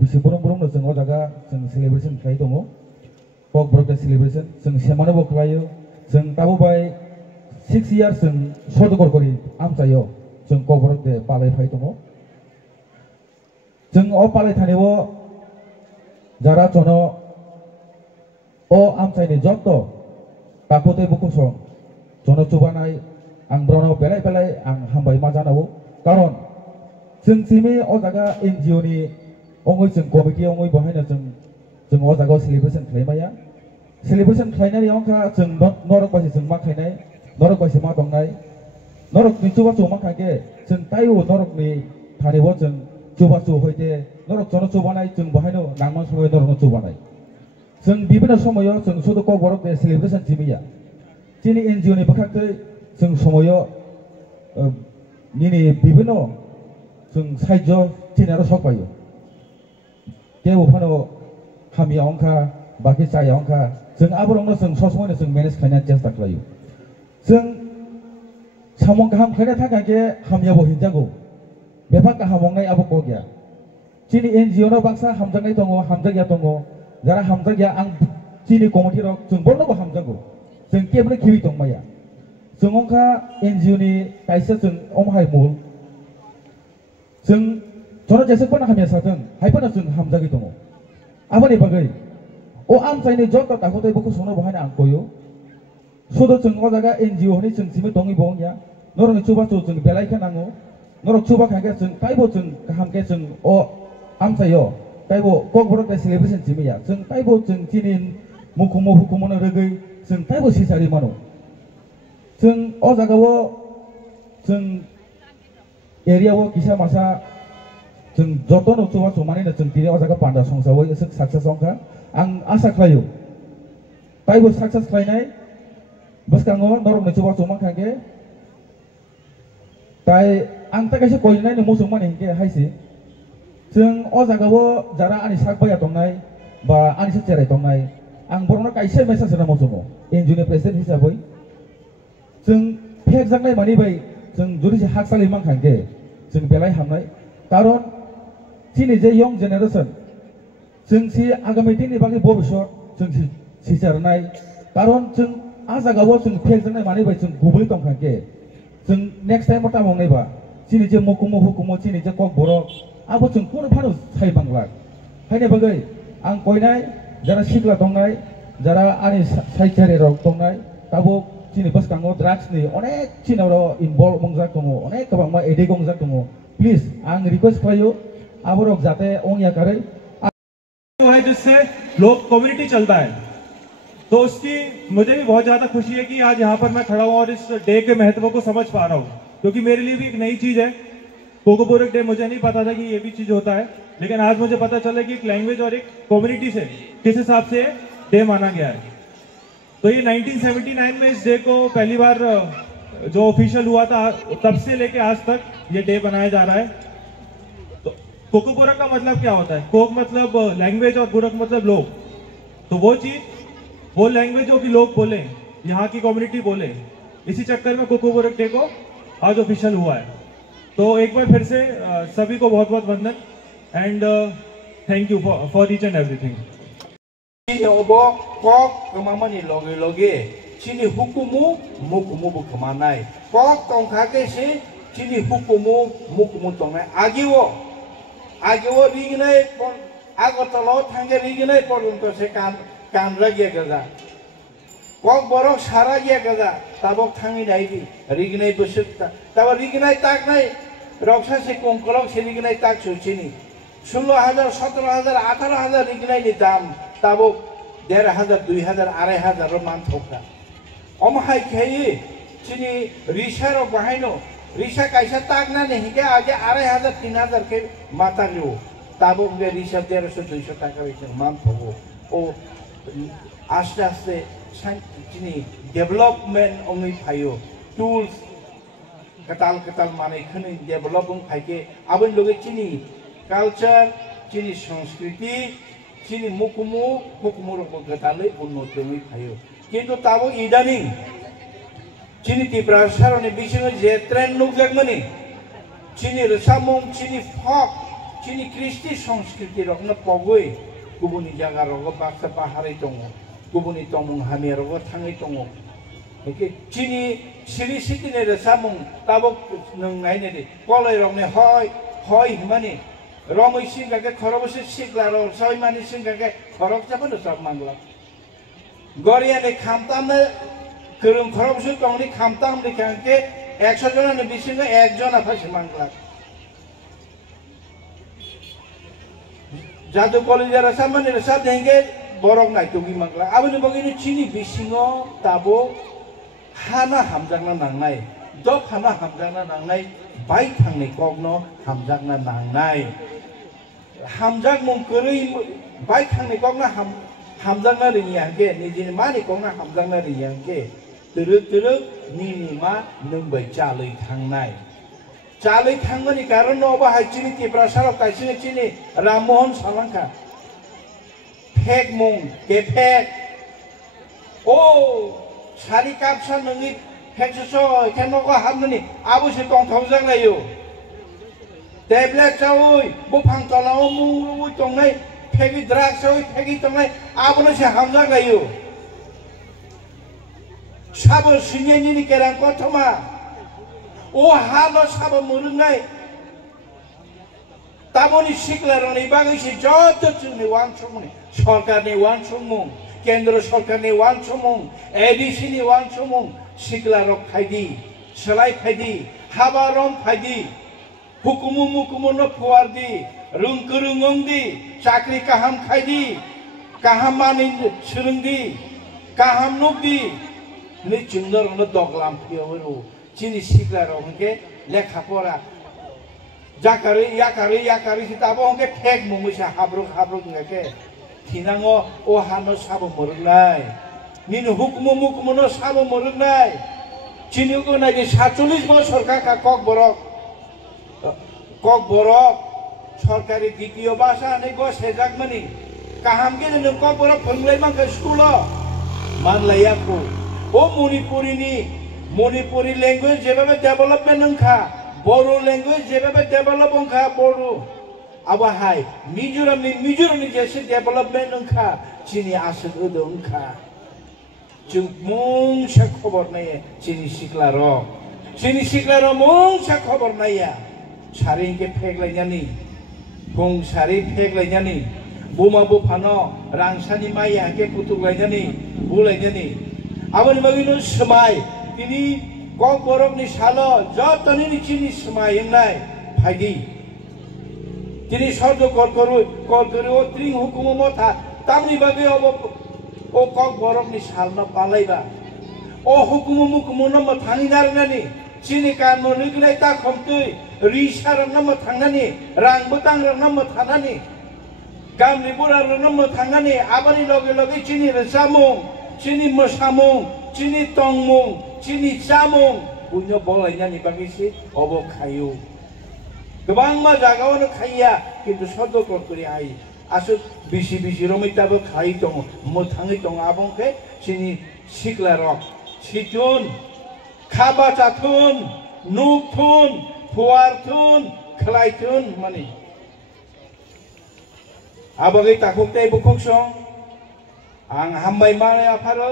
बिसुबुरं जों ओ जागा जों सेलिब्रेशन खालाय दङ कक बरक डे सेलिब्रेशन जों सेमानोबो खालायो जों दाबो बाय 6 years जों सदगर करि आमचायो जों कक बरक डे पालायफाय दङ जों ओ पालायथानेबो जारा जनो ओ आमचायनि जत्त ताखोतै बुकुसं जनो चुबानाय आं ब्रनो बेलाय बेलाय आं हामबाय मा जानांगौ कारण जों सिमे ओ जागा एनजिअ नि अंगै जों कमिटि अंगै बहायना जों ओ जागा सेलिब्रेशन खालायमाया सेलिब्रेशन खालायनाय अंखा जों नरक बासि जों मा खायनाय नरक बासि मा दंनाय नरक नि चुबा मा खागे जों तायो नरक नि थानेबो जों चुबा होयते नरक जनो चुबानाय जों बहायनो नांमान समय नरक चुबानाय जों बिभिन्न समायाव जों सुदु कक बरक डे सेलिब्रेशन जिमिया जिनि एनजिअ नि बखाखै जों समायाव निनि बिभिन्न जों साइजो तिनारो सकबायो के उफानो हामिया अंखा बाकी जाया अंखा जों आबरंनो जों ससमयनो जों मेनेज खालायना चेष्टा खालायो जों सामं गाहाम खायना थाखाय के हामिया बो हिनजागौ बेफा गाहामंनाय आबो को गया जिनि एनजिअ न बाक्सा हामजानाय दङ हामजागिया दङ जारा हामजागिया आं जिनि कमिटि रक जों बरनोबो हामजागौ जों केबने खिबि दंमाया जों अंखा एनजिअ नि कायसे जों अमहाय मुल जों जनो जेसेबां हामिया साथों हायफोना जों हामजागि दङ आबानि बागै ओ आमचायनि जत ताखोतै बुकु संनो बहायना आं कयो सुदो जों ओ जागा एनजिअ नि जों जिमे दङि बंगिया नरनि चुबा जों बेलायखा नांगौ नरक चुबा खागे जों ताइबो जों गाहामके जों ओ आमचायो ताइबो कक बरक डे सेलिब्रेशन जिमिया जों ताइबो जों जिनि मुखुमो हुकुमनो रगै जों ताइबो सिसारि मानो जों ओ जागाव जों एरियाव किसा मासा जों जतन चुबा चुमानि जों दिनै ओ जागा पान्डा संसावै एसे सक्सेस अंखा आं आसा खालायो ताइबो सक्सेस खालायनाय बसकाङो नरक चुबा चुमा खागे ताइ आं ताकायसे कयनाय न मोसौ माने हिंके हायसि जों ओ जागाव जारा आनि साकबाया दंनाय बा आनि सेचेराय दंनाय आं बरनो कायसे मेसेज होना मोसौ एनजिअ नि प्रेसिडेन्ट हिसाबै जों फेक जानाय मानि बाय जों जुदि हाक सालि मान खागे जों बेलाय हामनाय कारण दिनै जे यंग जेनेरेशन जों सि आगामी दिननि बागै भबिष्यत जों सिसारनाय कारण जों आ जागाव जों फेक जानाय मानि बाय जों गुबै दं खागे जों नेक्स्ट टाइम ता मंनायबा दिनै जे मुकुमो हुकुमो दिनै जे कक बरक आबो जों कोन फानो साइ बांला हायने बागै आं कयनाय जारा सिगला दंनाय जारा आनि साइचारि रक दंनाय ताबो दिनै बसकाङो ड्राग्स नि अनेक चिनाव इनभल्व मंजाक दङ अनेक गोबां मा एडिक मंजाक दङ प्लीज आं रिक्वेस्ट खालायो आबरक जाते ओंया करे है जिससे लोग कम्युनिटी चलता है तो उसकी मुझे भी बहुत ज्यादा खुशी है कि आज यहाँ पर मैं खड़ा हूँ और इस डे के महत्व को समझ पा रहा हूँ क्योंकि मेरे लिए भी एक नई चीज है कोको बोरक डे मुझे नहीं पता था कि ये भी चीज होता है लेकिन आज मुझे पता चला कि एक लैंग्वेज और एक कम्युनिटी से किस हिसाब से डे माना गया है तो ये 1979 में इस डे को पहली बार जो ऑफिशियल हुआ था तब से लेके आज तक ये डे बनाया जा रहा है तो कोको बोरक का मतलब क्या होता है कोक मतलब लैंग्वेज और बोरक मतलब लोग तो वो चीज वो लैंग्वेज जो भी लोग बोले यहाँ की कम्युनिटी बोले इसी चक्कर में कोको बोरक डे को आज ऑफिशियल हुआ है तो एक बार फिर से सभी को बहुत बहुत वंदन and thank you for each and everything कक मामानि लगे लगे चिनि हुकुमु मुकुमु बुखमानाय कक तंखाके से चिनि हुकुमु मुकुमु तंनाय आगेवो रिगनाय आगरतलाव थांगे रिगनाय पर्यन्त से कानरा गया गजा कक बरक सारा गया गजा ताबक थांगी नायदि रिगनाय बोसोरता ताबा रिगनाय ताकनाय रक्सा से कंकलक से रिगनाय ताक सुचिनि 16,000 17,000 18,000 रिगनाय नि दाम ताबक 1,500 2,000 2,500 मान थोका अमहाय खेyi चिनि रिसार बाहायनो रिसा कैसा ताकना नहीं के आगे 2,500 3,000 के माता जो ताबो बे रिसा 150 200 टाका बेचन मान थोगो ओ आस्ते आस्ते चिनि डेभलपमेंट ओंगै फायो टूल्स कताल माने खनि डेभलपिंग फाइके आबन लोगे चिनि कल्चर चिनि संस्कृति चिनि मुकुमु रको गतालै उन्नति फायो किन्तु ताबो इदानी चिनि तिब्रा सारनि बिसिङै जे ट्रेन नुगजागमनि चिनि रसामुं चिनि फक chini Kristi সংস্কৃতি রকনা পগই গুবুনি জায়গা রগ বাক্সা পাহাড়ে দङ গুবুনি তমুং হামি রগ থাङै दङ একে চিনি সিরি সিটিনে সামুং তাবক নং নাইনে কলাই রকনে হয় হয় হিমানি রমৈ সিংগাকে খরবসে সিগলা র সয় মানি সিংগাকে খরব যাবনো সব মাংলা গরিয়ানে খামতামনে গরম খরবসে দংনি খামতাম রেখাকে 100 জনের বিসিঙ্গে একজন আফাসে মাংলা জাদু কলেজের সামনে সাব দেঙ্গে বরক নাই তুগি মাংলা আবনি বগিনি চিনি বিসিঙ্গ তাবো হানা হামজাंना नांनाय दब हाना हामजांना नांनाय बाइक थांनाय कगनो हामजांना नांनाय हामजां मंकरै बाइक थांनाय कगनो हामजांना रियांगे निजिनि मानि कगनो हामजांना रियांगे तुरुक तुरुक निनि मा नंबाय चालै थांनायनि कारण बाहाय चिनि केप्रासाराव काइसिनि चिनि राममोहन सालांका फेक मुं के फेक ओ सारि कापसा नोंनि फेक्सो केनोको हामनि आबुसे दंथावजांलायो टेब्लेट जावै बुफां तलाव मुंरुइ दंनाय फेगि ड्राग्स जावै फेगि दंनाय आबुनोसे हामजांलायो साबो सिनेनि केरां कथमा ओ हालो साबो मुरुनाय ताबोनि सिक्लारनि बागैसे जत जोंनि वानसुमनि सरकारनि वानसुमुं केंद्र सरकारनि वानसुमुं एडिसिनि वानसुमुं सिक्लारक फायदि सलाय फायदि हाबारम फायदि हुकुमु मुकुमुनो फुवारदि रुंगोरुंगंदि चाकरी काहाम खायदि काहाम मानि सोलोंदि काहाम नुकदि नि चिंदरनो दगलाम फियोरो चिनि सिक्लारक के लेखा परा जाकारै याकारै सिताबो के फेक मुंगैसा हाब्रुक ngake थिनांगो ओ हानो साबो मरुनाय निनु हुकुमु मुकुमुनो साबो मरुनाय चिनिगो नागि 47 बছর काका कक बरक सरकारी द्वितीय भाषा नै गो सेजाकमनि काहाम के न कक बरक फंगलै मांका स्कुल मानलायाको ओ मणिपुरी लैंग्वेज जेबाबे डेभलपमेंट नंखा बोरो लैंग्वेज जेबाबे डेभलप नंखा बोरो अब हाय मिजोरामनि जेसे डेभलपमेंट नंखा चिनि आसुल उदो नंखा जों मुंसा खबर नाये चिनि सिक्लार मुंसा खबर नाया सारि के फेगलायनानि फुं सारि फेगलायनानि बुमा बुफानो रांसानि माया के पुतुलायनानि बुलायनानि आबनि मागिनो समाय तिनि कक बरकनि सालो जतनि चिनि समाय नाय फायदि तिनि सर्द कलकरु ओ त्रिं हुकुमु मथा तामनि बागे ओ कक बरकनि सालना पालायबा ओ हुकुमु मुकुमुनो म थांनि नारनानि चिनि कानो निगनाय ता खमतै रिसारना म थांनानि रांबो दांरना म थानानि गामनि बुरारना म थांनानि आबानि लगे लगे चिनि रसामुं चिनि मोसामुं चिनि तंमुं चिनि जामुं बुनो बलायनानि बागैसो अब खायो गोबां मा जागावनो खाया किन्तु सर्द कलकरि आइ आसु बिसि रमिताबो खाइ दङ मोथाङै दङ आबंखे चिनि सिक्लारक सिथुन खाबा चाथुन नुकथुन फुवारथुन खलायथुन माने आबगै ताखुकते बुखुंसं आं हामबाय माने आफारो